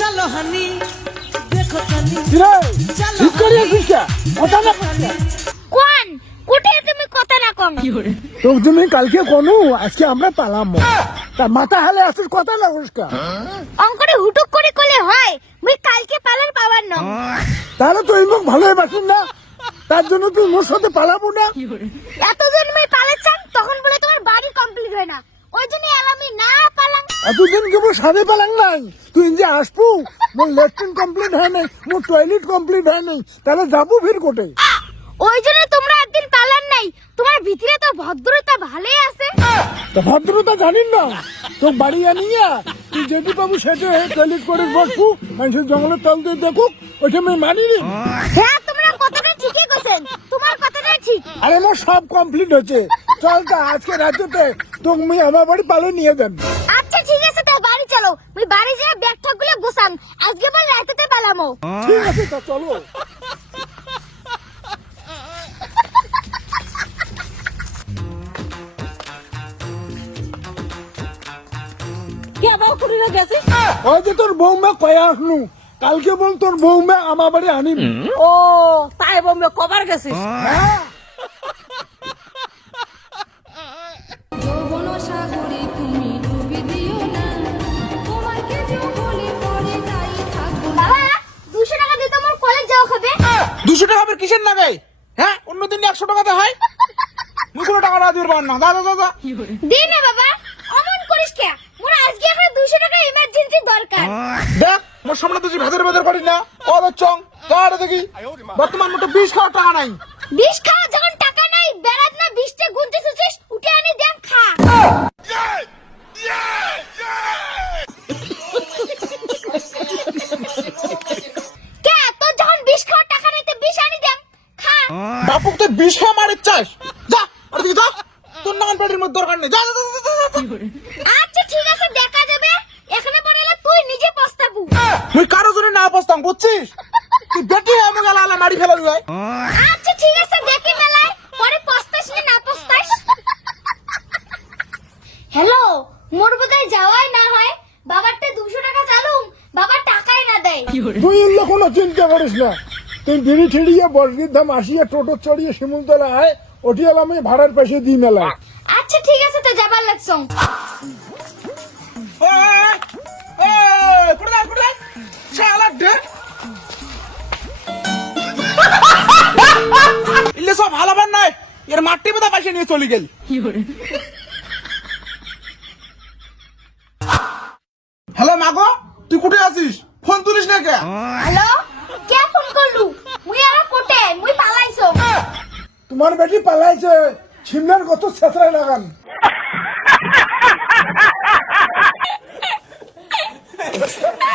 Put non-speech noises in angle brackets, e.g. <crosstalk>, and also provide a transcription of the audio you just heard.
চলো হানি দেখো কানি কিরে? ঠিক করে আছিস কথা না কোন? কোটে তুমি কথা না কম? তোর জন্য কালকে কোনো আজকে আমরা পালাম। তার মাথা হালে আসিস কথা না উস্কা অঙ্করে হুটুক করে কলে হয়। মুই কালকে পালার পাবার না তাহলে তুই মুখ ভালোই বাসিস না? তার জন্য তুই মোর সাথে পালাবো না? এতজন মুই পালার চান তখন বলে তোমার বাড়ি কমপ্লিট হয় না। ওই জন্য আমি না এতদিন কেবল সাড়ে পালাং নাই। তুই যে আসবু মোর ল্যাট্রিন কমপ্লিট হয় নাই মোর টয়লেট কমপ্লিট হয় নাই তাহলে যাব ফির কোটে। ওই জন্য তোমরা একদিন পালার নাই। তোমার ভিতরে তো ভদ্রতা ভালোই আছে। তা ভদ্রতা জানিস না তোর বাড়ি আনিয়া তুই যেটি পাবো সেটা টয়লেট করে বসবু মানুষের জঙ্গলের তল দিয়ে দেখুক ওইটা আমি মানিনি হ্যাঁ তোমরা কথাটা ঠিকই কইছেন তোমার কথাটা ঠিক। আরে আমার সব কমপ্লিট হচ্ছে চল তা আজকে রাতেতে তোকে আমি আমার বাড়ি পালে নিয়ে আছে চলো মুই বাড়ি যেয়ে ব্যাগ ঠকগুলো গোছান আজকে বল রাতেতে পালামো। ঠিক আছে তা চলো। করে ওই যে তোর বৌমা কয়া কালকে বল তোর বৌমা আমার বাড়ি আনিম। ও তাই বমে কবার গেছিস? হ্যাঁ। দুশো টাকা আবার কিসের না নাগে হ্যাঁ? অন্য দিন একশো টাকাতে হয়? মুই কোনো টাকা না দিতে পারব না। দাদা দাদা দে না বাবা অমন করিস কে? মোর আজকে এখন দুশো টাকা ইমার্জেন্সি দরকার। দেখ মোর সামনে তুই ভেতর ভেতর করিস না। ও চং কার দেখি। বর্তমান মোটো বিশ খাওয়ার টাকা নাই। বিষ খাওয়া যখন টাকা নাই বেড়াত না বিষটা গুনতে সুচিস উঠে আনি দেন খা কে তোর যখন বিষ খাওয়ার টাকা নাই তো বিষ আনি দেন খা বাপুক তুই বিষ মারির চাস? যা আর দিকে যা। তোর নান পেটির মধ্যে দরকার নেই। যা যা। আচ্ছা ঠিক আছে দেখা যাবে। এখানে পরে এলে তুই নিজে পস্তাবু। মুই কারও জন্য না বসতাম বুঝছিস? তুই বেটি আমি গেল আলা মারি ফেলা যায় আচ্ছা ঠিক আছে দেখি মেলায়। পরে পস্তাস না না পস্তাস। হ্যালো মোর বোধহয় যাওয়াই না হয়। বাবারটা দুশো টাকা চালুম বাবার টাকাই না দেয়। তুই এগুলো কোনো চিন্তা করিস না। তুই বিড়ি ঠিড়িয়ে বসগির ধাম আসিয়া টোটো চড়িয়ে শিমুলতলা আয় ওটি এলাম আমি ভাড়ার পয়সা দিই মেলায়। আচ্ছা ঠিক আছে তো যাবার লাগছো। ইলে সব ভালো নাই এর মাটি বেদা পয়সা নিয়ে চলে গেল। হ্যালো মাগো তুই কোথায় আছিস? ফোন তুলিস না কে? মোর বেটি পালাইছে সিমলার কত ছেঁচড়ায় লাগান। <laughs>